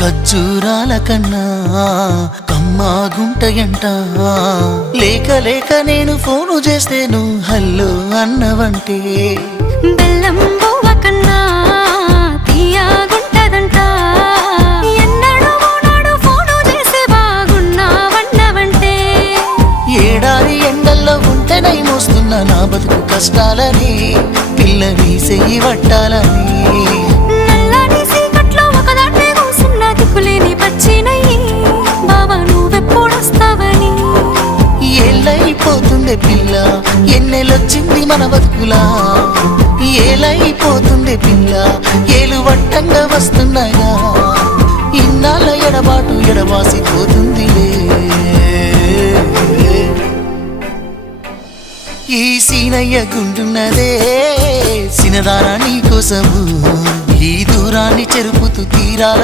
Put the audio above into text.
ఖర్జూరాల కన్నా కమ్మాగుంటయంట. లేక లేక నేను ఫోను చేస్తే నువ్వు హల్లో అన్నవంటే బెల్లం బువ్వ కన్నా తీయగుంటదంట. ఎన్నడూ నాడు ఫోను చేసే బాగున్నావన్నవంటే ఏడాది ఎండల్లో ఉంటేనై మోస్తున్నా నా బతుకు కష్టాలని పిల్లని చెయ్యి పట్టాలని. నల్లని సీకట్లో ఒకదాన్నే కూసున్న దిక్కులేని పచ్చినయ్యి బావా నువ్వెప్పుడొస్తావని. ఏళ్ళైపోతుండే పిల్ల ఎన్నెలొచ్చింది మన బతుకులా. ఏలైపోతుండే పిల్ల ఏలు వట్టంగా వస్తున్నాయా. ఇన్నాళ్ళ ఎడబాటు ఎడవాసిపోతుందిలే. ఈ సీనయ్య గుండున్నదే సినదారా నీ కోసము. ఈ దూరాన్ని చెరుపుతూ తీరాల